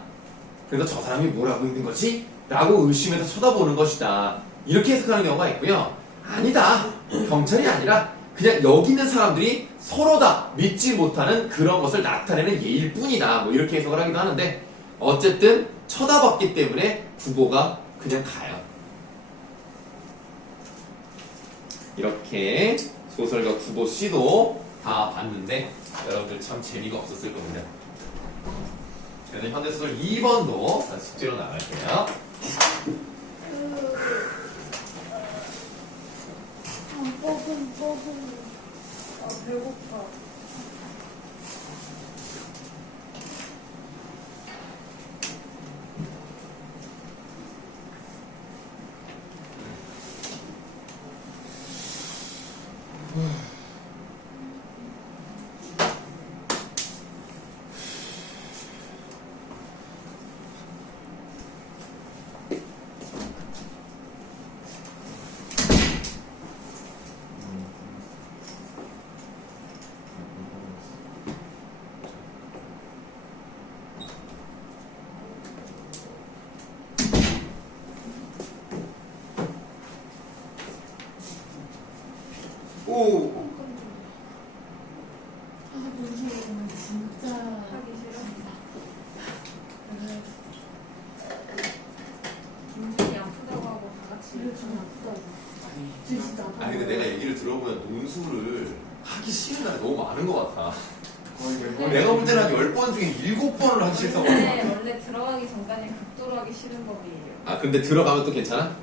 그래서 저 사람이 뭘 하고 있는 거지? 라고 의심해서 쳐다보는 것이다. 이렇게 해석하는 경우가 있고요. 아니다. 경찰이 아니라 그냥 여기 있는 사람들이 서로 다 믿지 못하는 그런 것을 나타내는 예일 뿐이다. 뭐 이렇게 해석을 하기도 하는데 어쨌든 쳐다봤기 때문에 구보가 그냥 가요. 이렇게 소설가 구보 씨도 다 봤는데 여러분들 참 재미가 없었을 겁니다. 그래서 현대소설 2번도 숙제로 나갈게요. 아, 배고파. 오. 아, 문제는 진짜. 하기 싫어. 김준이 아프다고 하고 다 같이 이거 좀 아프다고. 진짜 아프다고. 아니 근데 내가 얘기를 들어보면 논술을 하기 싫은 날이 너무 많은 것 같아. 거의 매번 내가 볼 때는 한 10번 중에 7번을 하기 싫다고 근데 하는 원래 들어가기 전까지 극도로 하기 싫은 법이에요. 아 근데 들어가면 또 괜찮아?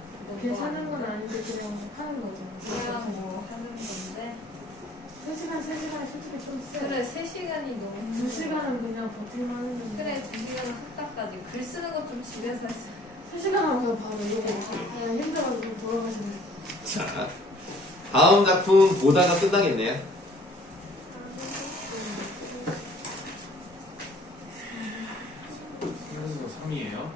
괜찮은 건 아닌데 그냥 하는 거죠. 그냥 뭐 하는 건데 3시간, 3시간이 솔직히 좀 세. 그래 3시간이 너무 2시간은 그냥 버틸만 했는데. 그래 2시간은 학다까지 글 쓰는 것 좀 집에서 했어. 3시간 하면 바로 이거 그냥 힘들어가지고 돌아가시는. 자 다음 작품 보다가 끝나겠네요. 이거 3이에요?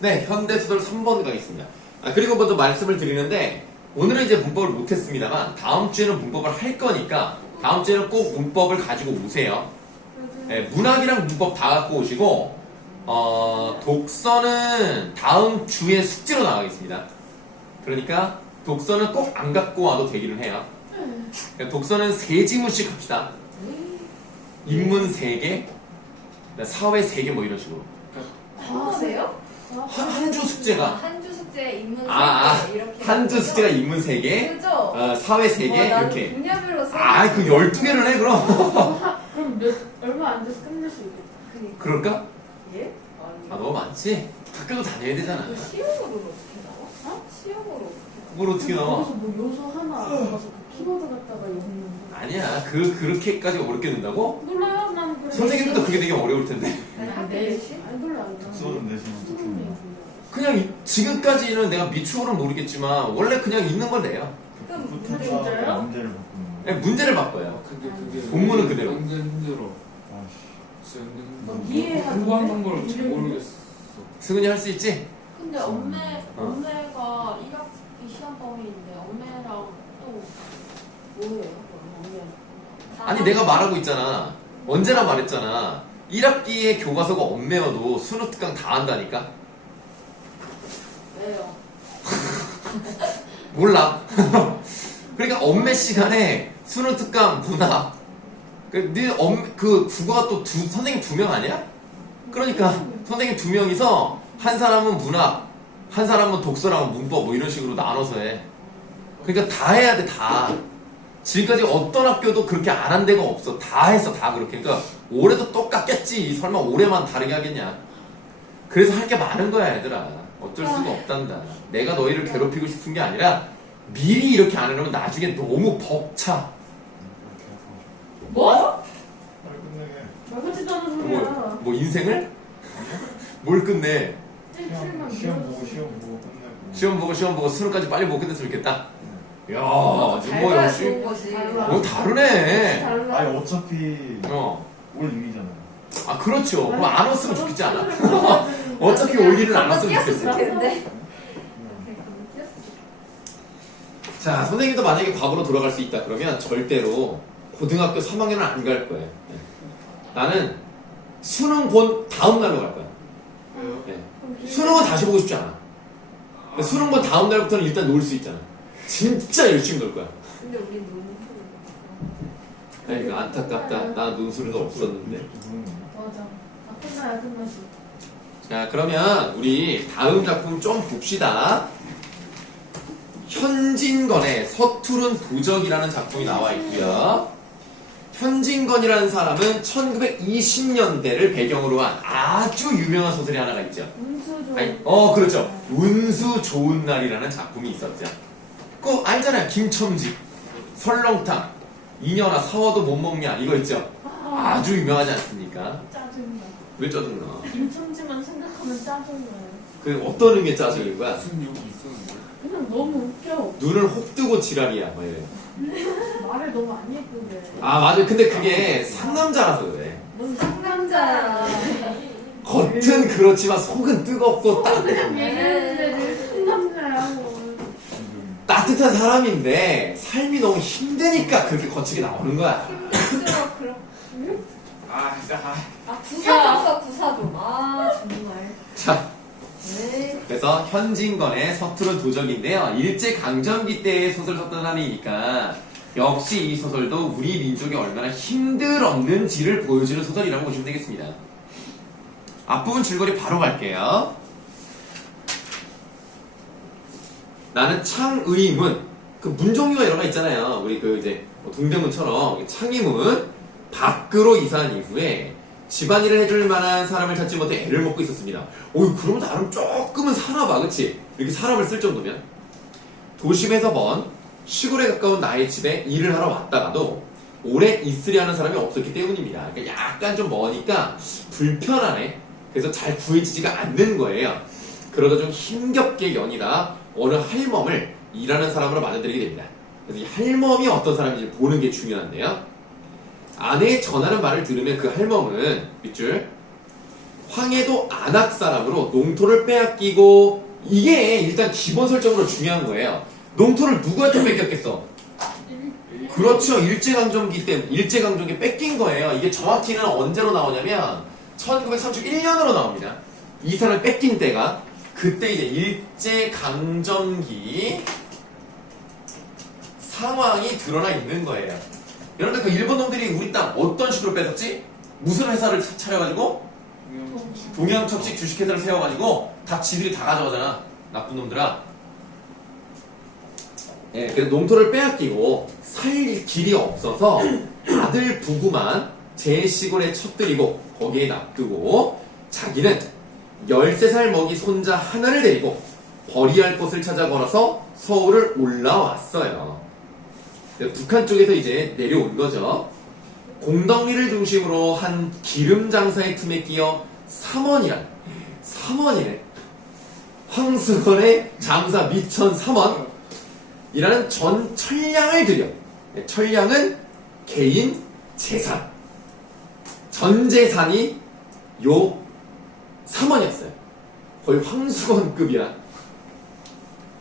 네, 현대소설 3번 가겠습니다. 아, 그리고 먼저 말씀을 드리는데, 오늘은 이제 문법을 못했습니다만, 다음 주에는 문법을 할 거니까, 다음 주에는 꼭 문법을 가지고 오세요. 네, 문학이랑 문법 다 갖고 오시고, 독서는 다음 주에 숙제로 나가겠습니다. 그러니까, 독서는 꼭 안 갖고 와도 되기는 해요. 그러니까 독서는 3지문씩 합시다. 인문 3개, 사회 3개 뭐 이런 식으로. 하세요? 한 주 숙제가 한 주 숙제 인문 아, 3개 이렇게 한 주 숙제가 인문 3개, 그죠? 사회 3개 이렇게. 분야별로 3개 아, 그 12개를 해 그럼. 그럼 얼마 안 돼서 끝낼 수 있겠다. 그니까 그럴까? 예? 아, 너무 많지? 학교도 다녀야 되잖아. 그 시험으로 어떻게 나와? 시험으로 그걸 어떻게 나와? 거기서 뭐 요소 하나 알아가서 그 키워드 갖다가 읽는 거. 아니야, 그렇게까지 어렵게 된다고? 몰라요, 나는 그래. 선생님도 그게 되게 어려울 텐데. 아니 학교 네, 내신? 안 몰라. 독서는 내시면 어떻게 해요? 그냥 지금까지는 내가 미축으로는 모르겠지만, 원래 그냥 있는 걸 내요. 그럼 붙은 문제를 자 문제를 바꾸는 거. 그냥 문제를 바꿔요. 근데 그게 본문은 그대로. 완전 힘들어. 아씨. 진짜 뭐 힘들어. 이해하는데? 공부하는 걸 잘 모르겠어. 승은이 할 수 있지? 근데 엄매가 1학기 시험 범위인데 엄매랑 또 뭐예요? 그럼 엄매. 아니, 내가 말하고 있잖아. 언제나 말했잖아. 1학기의 교과서가 엄매여도 순우 특강 다 한다니까? 왜요? 몰라. 그러니까 엄매 시간에 수능 특강 문학. 그 국어가 또 선생님 2명 아니야? 그러니까 선생님 2명이서 한 사람은 문학, 한 사람은 독서랑 문법 뭐 이런 식으로 나눠서 해. 그러니까 다 해야 돼, 다. 지금까지 어떤 학교도 그렇게 안 한 데가 없어. 다 했어, 다 그렇게. 그러니까 올해도 똑같겠지. 설마 올해만 다르게 하겠냐. 그래서 할 게 많은 거야, 얘들아. 어쩔 수가 없단다. 내가 너희를 괴롭히고 싶은 게 아니라 미리 이렇게 안 해놓으면 나중에 너무 벅차. 뭐? 빨리 끝내게. 말 같지도 않은 소리야. 뭐 인생을? 뭘 끝내? 일주일만 시험 미뤄도 보고 시험 보고 끝내고. 시험 보고 수능까지 빨리 못 끝냈으면 좋겠다. 이야, 잘 뭐 봐야 역시. 좋은 거지. 달라. 다르네. 달라. 아니 어차피 올 일이잖아요. 아, 그렇죠. 그럼 안 왔으면 좋겠지 않아? 어차피 어차피 올 일은 안 왔으면 뛰었으면 좋겠어. 좋겠는데. 자, 선생님도 만약에 과거로 돌아갈 수 있다 그러면 절대로 고등학교 3학년은 안 갈 거예요. 네. 나는 수능 본 다음 날로 갈 거야. 왜요? 네. 수능은 다시 보고 싶지 않아. 근데 수능 본 다음 날부터는 일단 놀 수 있잖아. 진짜 열심히 놀 거야. 근데 우리 너무 그러니까 안타깝다. 나 논술은 없었는데. 맞아. 아, 끝나야 끝나지. 자, 그러면 우리 다음 작품 좀 봅시다. 현진건의 서투른 도적이라는 작품이 나와 있고요. 현진건이라는 사람은 1920년대를 배경으로 한 아주 유명한 소설이 하나가 있죠. 운수 아니, 좀. 그렇죠. 운수 좋은 날이라는 작품이 있었죠. 그거 알잖아요. 김첨지. 설렁탕, 이년아 사워도 못 먹냐 이거 있죠? 아주 유명하지 않습니까? 짜증나. 왜 짜증나? 임청지만 생각하면 짜증나요. 그 어떤 의미의 짜증인 거야? 무슨 욕이 있었는데? 그냥 너무 웃겨. 눈을 혹 뜨고 지랄이야 뭐 이래. 말을 너무 안 예쁘게. 아 맞아. 근데 그게 상남자라서 그래. 넌 상남자야. 겉은 그렇지만 속은 뜨겁고 그냥 얘기했는데 늘 상남자라고. 따뜻한 사람인데 삶이 너무 힘드니까 그렇게 거칠게 나오는 거야. 힘들어 그럼. 아 진짜. 구사도 써 구사도. 아 정말. 자. 네. 그래서 현진건의 서투른 도적인데요. 일제강점기 때의 소설 썼던 사람이니까 역시 이 소설도 우리 민족이 얼마나 힘들었는지를 보여주는 소설이라고 보시면 되겠습니다. 앞부분 줄거리 바로 갈게요. 나는 창의문, 그 문 종류가 여러 가 있잖아요. 우리 그 이제 동대문처럼 창의문 밖으로 이사한 이후에 집안일을 해줄 만한 사람을 찾지 못해 애를 먹고 있었습니다. 어이, 그러면 나름 조금은 사나봐, 그치? 이렇게 사람을 쓸 정도면. 도심에서 먼 시골에 가까운 나의 집에 일을 하러 왔다가도 오래 있으려 하는 사람이 없었기 때문입니다. 그러니까 약간 좀 머니까 불편하네. 그래서 잘 구해지지가 않는 거예요. 그러다 좀 힘겹게 연이다 어느 할멈을 일하는 사람으로 만들게 됩니다. 그래서 이 할멈이 어떤 사람인지 보는 게 중요한데요. 아내의 전하는 말을 들으면 그 할멈은 밑줄 황해도 안악 사람으로 농토를 빼앗기고, 이게 일단 기본 설정으로 중요한 거예요. 농토를 누구한테 뺏겼겠어? 그렇죠. 일제강점기 때 일제강점기 뺏긴 거예요. 이게 정확히는 언제로 나오냐면 1931년으로 나옵니다. 이 사람을 뺏긴 때가 그때 이제 일제강점기 상황이 드러나 있는 거예요. 여러분들 그 일본 놈들이 우리 땅 어떤 식으로 뺏었지? 무슨 회사를 차려가지고? 동양척식 주식회사를 세워가지고 다 지들이 다 가져가잖아. 나쁜 놈들아. 예, 그래서 농토를 빼앗기고 살 길이 없어서 아들 부부만 제 시골에 쳤들이고 거기에 놔두고 자기는 13살 먹이 손자 하나를 데리고 벌이할 곳을 찾아 걸어서 서울을 올라왔어요. 북한 쪽에서 이제 내려온 거죠. 공덕리를 중심으로 한 기름 장사의 틈에 끼어 삼원이래. 황수건의 장사 미천 삼원이라는 전 천량을 들여. 천량은 개인 재산. 전 재산이 요 삼원이었어요. 거의 황수건급이야.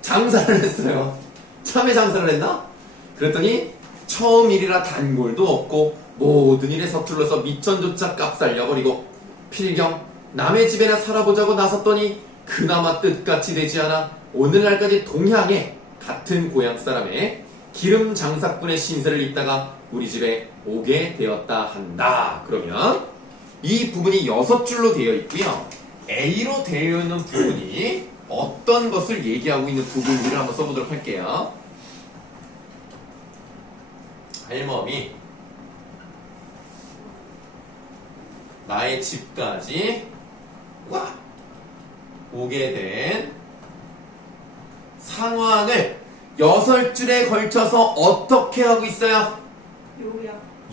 장사를 했어요. 참외 장사를 했나? 그랬더니 처음 일이라 단골도 없고 모든 일에 서툴러서 미천조차 값살려버리고 필경 남의 집에나 살아보자고 나섰더니 그나마 뜻같이 되지 않아 오늘날까지 동향에 같은 고향 사람의 기름 장사꾼의 신세를 입다가 우리 집에 오게 되었다 한다. 그러면 이 부분이 6줄로 되어 있고요. A로 되어 있는 부분이 어떤 것을 얘기하고 있는 부분인지를 한번 써보도록 할게요. 할멈이 나의 집까지 오게 된 상황을 6줄에 걸쳐서 어떻게 하고 있어요?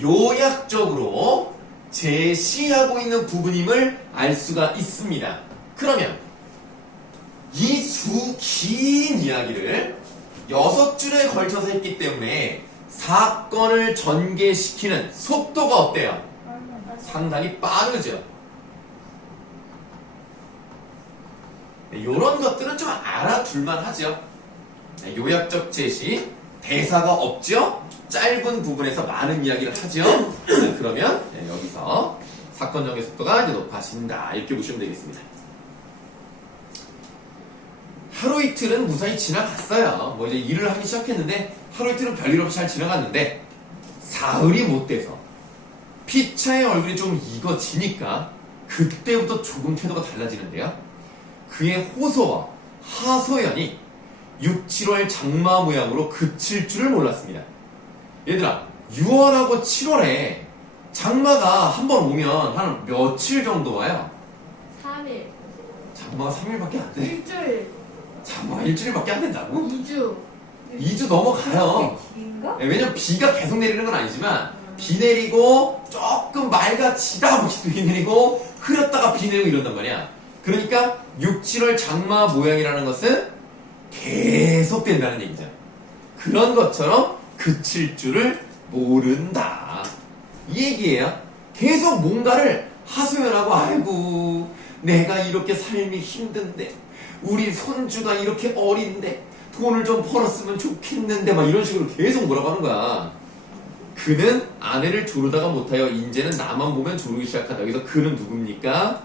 요약적으로 제시하고 있는 부분임을 알 수가 있습니다. 그러면 이 긴 이야기를 6줄에 걸쳐서 했기 때문에 사건을 전개시키는 속도가 어때요? 상당히 빠르죠. 이런 것들은 좀 알아둘만 하죠. 요약적 제시, 대사가 없죠? 짧은 부분에서 많은 이야기를 하죠? 그러면 여기서 사건 전개 속도가 이제 높아진다. 이렇게 보시면 되겠습니다. 하루 이틀은 무사히 지나갔어요. 뭐 이제 일을 하기 시작했는데 하루 이틀은 별일 없이 잘 지나갔는데 사흘이 못 돼서 피차의 얼굴이 좀 익어지니까 그때부터 조금 태도가 달라지는데요. 그의 호소와 하소연이 6, 7월 장마 모양으로 그칠 줄을 몰랐습니다. 얘들아, 6월하고 7월에 장마가 한 번 오면 한 며칠 정도 와요? 3일. 장마가 3일밖에 안 돼. 일주일, 장마가 일주일밖에 안 된다고? 2주. 2주 넘어가요. 긴가? 왜냐면 비가 계속 내리는 건 아니지만 비 내리고 조금 맑아지다 보시도 비 내리고 흐렸다가 비 내리고 이런단 말이야. 그러니까 6, 7월 장마 모양이라는 것은 계속 된다는 얘기죠. 그런 것처럼 그칠 줄을 모른다. 이 얘기예요. 계속 뭔가를 하소연하고 아이고 내가 이렇게 삶이 힘든데 우리 손주가 이렇게 어린데 돈을 좀 벌었으면 좋겠는데 막 이런 식으로 계속 뭐라고 하는 거야. 그는 아내를 조르다가 못하여 이제는 나만 보면 조르기 시작한다. 여기서 그는 누굽니까?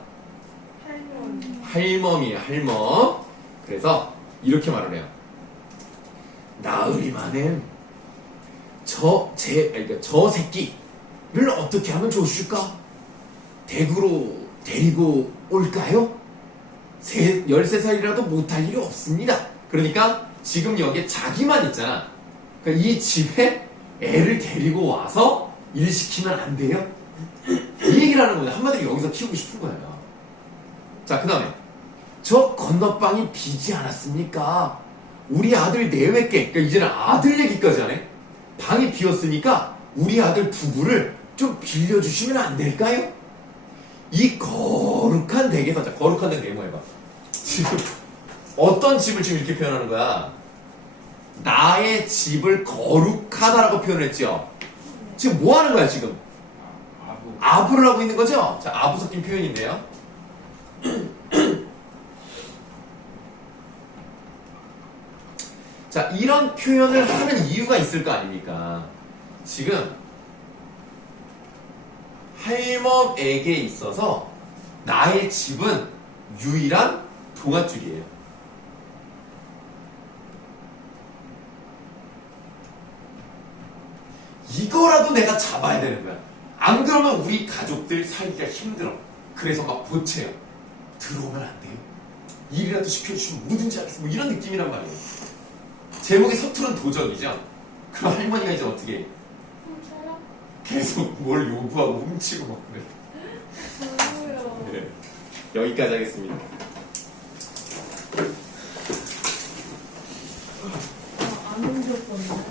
할멈이에요. 할멈. 그래서 이렇게 말을 해요. 나으리마는 저 새끼를 어떻게 하면 좋을까? 댁으로 데리고 올까요? 13살이라도 못할 일이 없습니다. 그러니까 지금 여기에 자기만 있잖아. 그러니까 이 집에 애를 데리고 와서 일 시키면 안 돼요? 이 얘기를 하는 거예요. 한마디로 여기서 키우고 싶은 거예요. 자, 그 다음에 저 건너방이 비지 않았습니까? 우리 아들 내외께, 그러니까 이제는 아들 얘기까지 하네. 방이 비었으니까 우리 아들 부부를 좀 빌려주시면 안 될까요? 이 거룩한 댁에서, 자, 거룩한 댁 네모해봐. 지금 어떤 집을 지금 이렇게 표현하는 거야? 나의 집을 거룩하다라고 표현했죠. 지금 뭐 하는 거야 지금? 아부를 하고 있는 거죠? 자, 아부 섞인 표현인데요. 자, 이런 표현을 하는 이유가 있을 거 아닙니까? 지금 할멈에게 있어서 나의 집은 유일한 동아줄이에요. 이거라도 내가 잡아야 되는 거야. 안 그러면 우리 가족들 살기가 힘들어. 그래서 막 보채요. 들어오면 안 돼요. 일이라도 시켜주시면 뭐든지 하겠어. 뭐 이런 느낌이란 말이에요. 제목이 서투른 도전이죠. 그럼 할머니가 이제 어떻게 해? 계속 뭘 요구하고 훔치고 막 그래. 네. 여기까지 하겠습니다.